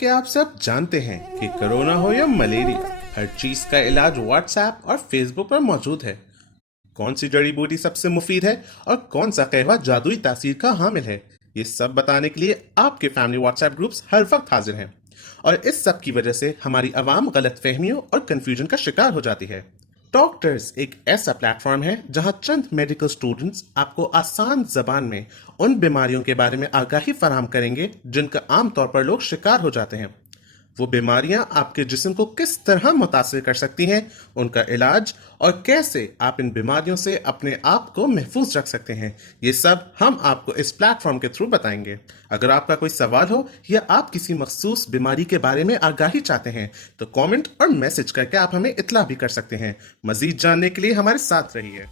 कि आप सब जानते हैं कि कोरोना हो या मलेरिया, हर चीज का इलाज व्हाट्सएप और फेसबुक पर मौजूद है। कौन सी जड़ी बूटी सबसे मुफीद है और कौन सा कहवा जादुई तासीर का हामिल है, ये सब बताने के लिए आपके फैमिली व्हाट्सएप ग्रुप्स हर वक्त हाजिर हैं। और इस सब की वजह से हमारी आवाम गलत फहमियों और कंफ्यूजन का शिकार हो जाती है। डॉक्टर्स एक ऐसा प्लेटफॉर्म है जहां चंद मेडिकल स्टूडेंट्स आपको आसान जबान में उन बीमारियों के बारे में आगाही फराहम करेंगे जिनका आमतौर पर लोग शिकार हो जाते हैं। वो बीमारियां आपके जिस्म को किस तरह मुतासिर कर सकती हैं, उनका इलाज और कैसे आप इन बीमारियों से अपने आप को महफूज रख सकते हैं, ये सब हम आपको इस प्लेटफॉर्म के थ्रू बताएंगे। अगर आपका कोई सवाल हो या आप किसी मखसूस बीमारी के बारे में आगाही चाहते हैं तो कमेंट और मैसेज करके आप हमें इत्ला भी कर सकते हैं। मजीद जानने के लिए हमारे साथ रहिए।